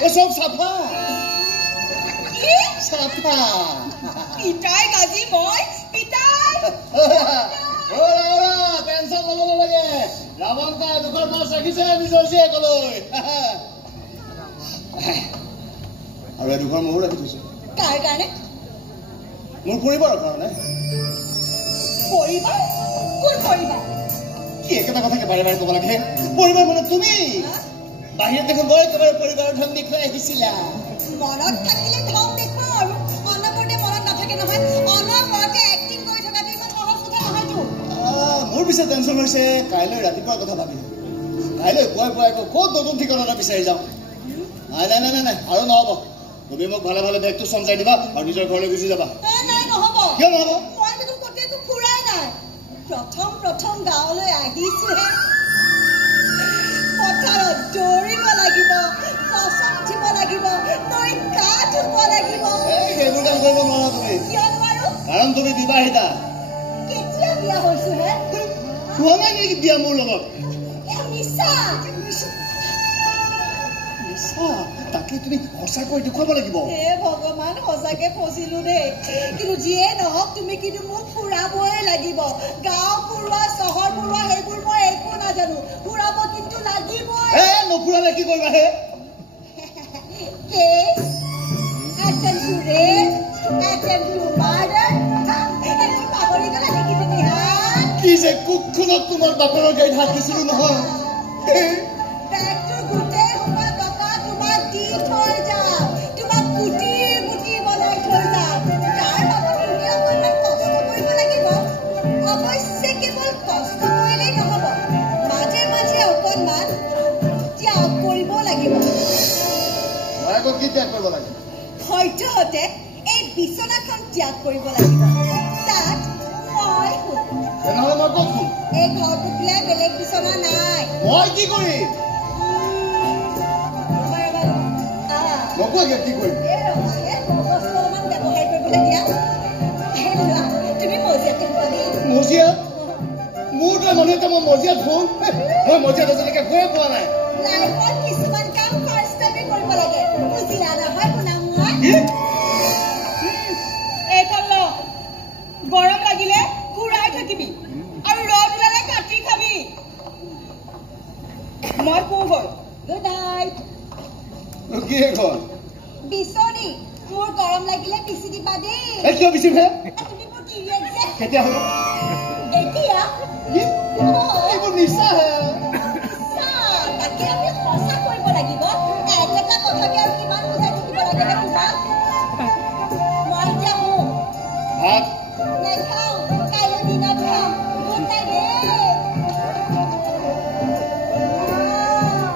সব সাফা সাফা পিতাই গাজি মই পিতাই ওৰা টেনশন লব লাগে ৰাবণ কা দুখৰ মাছ ৰাখিছে নিজৰ জীয়েকলৈ আৰু দুখৰ মহু ৰাখি থৈছে কাৰ কাৰণে মোৰ পৰিবাৰৰ কাৰণে পৰিবাৰ কোন পৰিবাৰ কি একেটা কথাকে বাৰে বাৰে ক'ব লাগে পৰিবাৰ মানে তুমি বাহিৰত দেখোন গৈ একেবাৰে পৰিবাৰৰ ধন দেখুৱাই আহিছিলা মনত থাকিলে ধন দেখুৱাও আৰু অনবৰতে মনত নাথাকে নহয় অনবৰতে এক্টিং কৰি থকাটো ইমান সহজ কথা নহয়তো মোৰ পিছে টেনশ্যন হৈছে কাইলৈ ৰাতিপুৱাৰ কথা ভাবিলো কাইলৈ পুৱাই আকৌ ক'ত নতুন ঠিকনা এটা বিচাৰি যাওঁ নাই আৰু নহ'ব তুমি মোক ভালে ভালে বেগটো চমজাই দিবা আৰু নিজৰ ঘৰলৈ গুচি যাবা নাই নহ'ব কিয় নহ'ব মই দেখোন ক'তো ফুৰাই নাই প্ৰথম গাঁৱলৈ আহিছোহে পথাৰত দৌৰিব লাগিব গছত উঠিব লাগিব নৈ গা ধুব লাগিব এইবোৰ কাম কৰিব নোৱাৰা তুমি কিয় নোৱাৰো কাৰণ তুমি বিবাহিতা কেতিয়া বিয়া হৈছোহে হোৱা নাই নেকি বিয়া মোৰ লগত মিছা তাকে তুমি সঁচাকৈ দেখুৱাব লাগিব হে ভগৱান সঁচাকে ফচিলো দেই কিন্তু যিয়ে নহওক তুমি কিন্তু মোক ফুৰাবই লাগিব গাঁও ফুৰোৱা চহৰ ফুৰোৱা সেইবোৰ মই একো নাজানো ফুৰাব কিন্তু লাগিবই নফুৰালে কি কৰিবা হে কি যে কুকখনত তোমাৰ বাপেৰৰ গাড়ীত হাত দিছিলো নহয় কি ত্যাগ কৰিব লাগে সত্যতে এই বিছনাখন ত্যাগ কৰিব লাগিব তাত মই তেনেহ'লে মই ক'ত শুম এই ঘৰটো বোলে বেলেগ বিছনা নাই মই কি কৰিম নকো কি কৰিম ব্যৱহাৰ কৰিবলৈ দিয়া তুমি মজিয়াত মোৰ তাৰ মানুহ এটা মই মজিয়াত শুম মই মজিয়াত আজিলৈকে শুয়ে পোৱা নাই লাইফত কিছুমান কাম ফাৰ্ষ্ট টাইমে কৰিব লাগে বুজিলা নহয় শুনা মই এইখন ল গৰম লাগিলে ঘূৰাই থাকিবি আৰু ৰ'দ ওলালে কাটি খাবি মই শুগৈ গুড নাইট কি এখন বিচনী মোৰ গৰম লাগিলে বিচি দিবা দেই কিয় বিচিম হে তুমি মোৰ কি লাগিছে কেতিয়া হ'ব এতিয়া এইবোৰ নিচা হে তাকে আমি সঁচা কৰিব লাগিব এটা কথাকে আৰু কিমান বুজাই থাকিব লাগে তোমাক মই এতিয়া ভাত নেখাওঁ কাইলৈ দিনত খাম গুড নাইট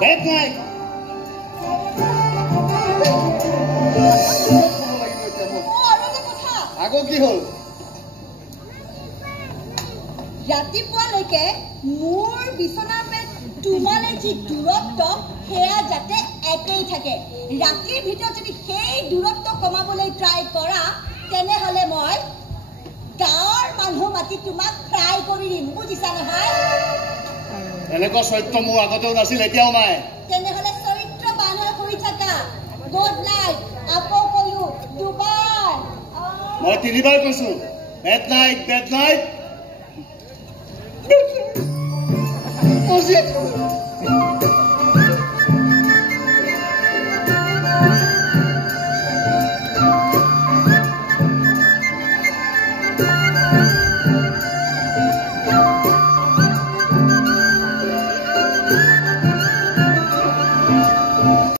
বেড নাইট আকৌ কি হ'ল ৰাতিপুৱালৈকে মোৰ বিচনাৰ পৰা তোমালৈ যি দূৰত্ব সেয়া যাতে একেই থাকে ৰাতিৰ ভিতৰত যদি সেই দূৰত্ব কমাবলৈ ট্ৰাই কৰা তেনেহ'লে মই গাঁৱৰ মানুহ মাতি তোমাক ফ্ৰাই কৰি দিম বুজিছা নহয় এনেকুৱা চৰিত্ৰ মোৰ আগতেও নাছিল এতিয়াও নাই তেনেহ'লে চৰিত্ৰবান হৈ থাকা গুড নাইট আকৌ ক'লো দুবাৰ মই তিনিবাৰ কৈছো বেড নাইট